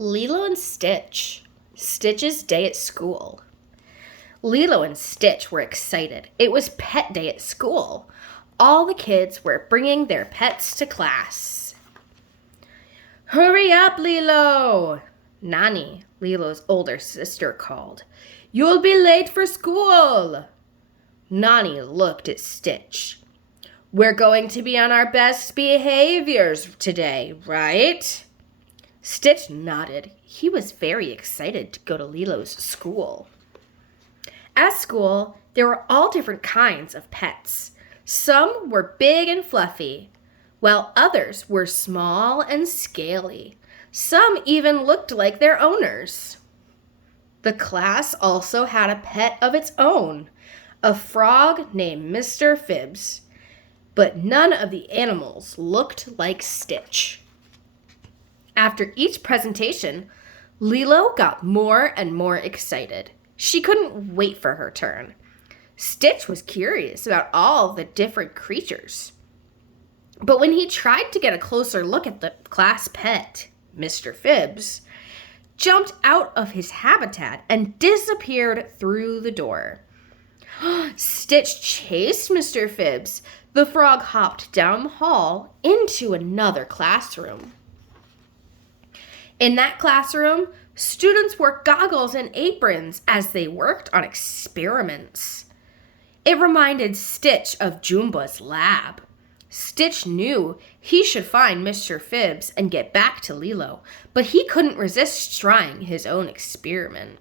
Lilo and Stitch. Stitch's day at school. Lilo and Stitch were excited. It was pet day at school. All the kids were bringing their pets to class. "Hurry up, Lilo!" Nani, Lilo's older sister, called. "You'll be late for school!" Nani looked at Stitch. "We're going to be on our best behaviors today, right?" Stitch nodded. He was very excited to go to Lilo's school. At school, there were all different kinds of pets. Some were big and fluffy, while others were small and scaly. Some even looked like their owners. The class also had a pet of its own, a frog named Mr. Phibbs, but none of the animals looked like Stitch. After each presentation, Lilo got more and more excited. She couldn't wait for her turn. Stitch was curious about all the different creatures. But when he tried to get a closer look at the class pet, Mr. Phibbs jumped out of his habitat and disappeared through the door. Stitch chased Mr. Phibbs. The frog hopped down the hall into another classroom. In that classroom, students wore goggles and aprons as they worked on experiments. It reminded Stitch of Jumba's lab. Stitch knew he should find Mr. Phibbs and get back to Lilo, but he couldn't resist trying his own experiment.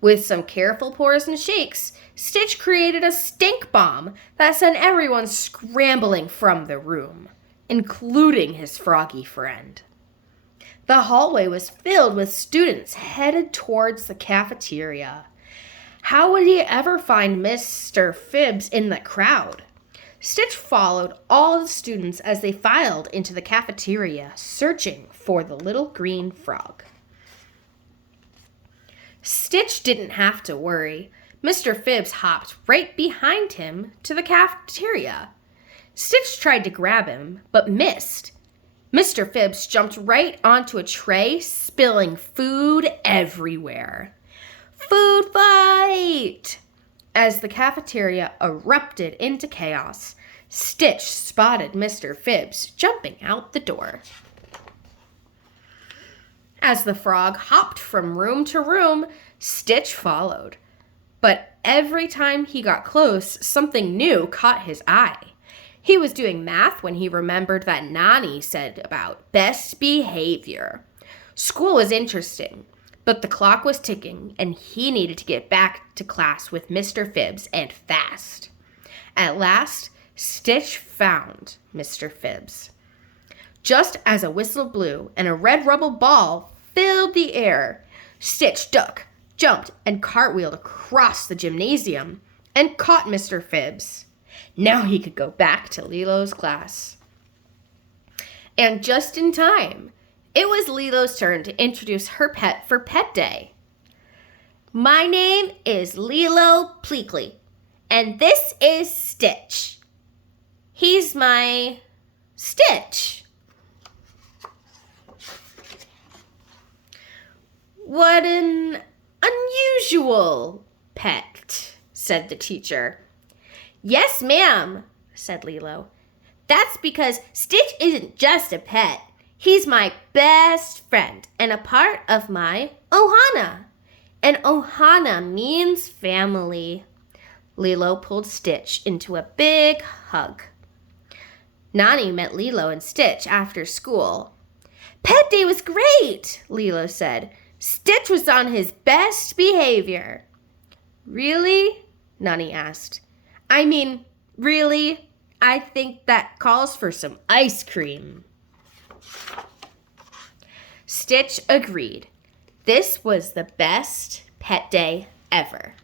With some careful pours and shakes, Stitch created a stink bomb that sent everyone scrambling from the room, including his froggy friend. The hallway was filled with students headed towards the cafeteria. How would he ever find Mr. Phibbs in the crowd? Stitch followed all the students as they filed into the cafeteria, searching for the little green frog. Stitch didn't have to worry. Mr. Phibbs hopped right behind him to the cafeteria. Stitch tried to grab him, but missed. Mr. Phibbs jumped right onto a tray, spilling food everywhere. Food fight! As the cafeteria erupted into chaos, Stitch spotted Mr. Phibbs jumping out the door. As the frog hopped from room to room, Stitch followed. But every time he got close, something new caught his eye. He was doing math when he remembered that Nani said about best behavior. School was interesting, but the clock was ticking and he needed to get back to class with Mr. Phibbs and fast. At last, Stitch found Mr. Phibbs. Just as a whistle blew and a red rubber ball filled the air, Stitch ducked, jumped, and cartwheeled across the gymnasium and caught Mr. Phibbs. Now he could go back to Lilo's class. And just in time, it was Lilo's turn to introduce her pet for Pet Day. "My name is Lilo Pleakley, and this is Stitch. He's my Stitch." "What an unusual pet," said the teacher. "Yes, ma'am," said Lilo. "That's because Stitch isn't just a pet. He's my best friend and a part of my ohana. And ohana means family." Lilo pulled Stitch into a big hug. Nani met Lilo and Stitch after school. "Pet Day was great," Lilo said. "Stitch was on his best behavior." "Really?" Nani asked. Really? I think that calls for some ice cream." Stitch agreed. This was the best pet day ever.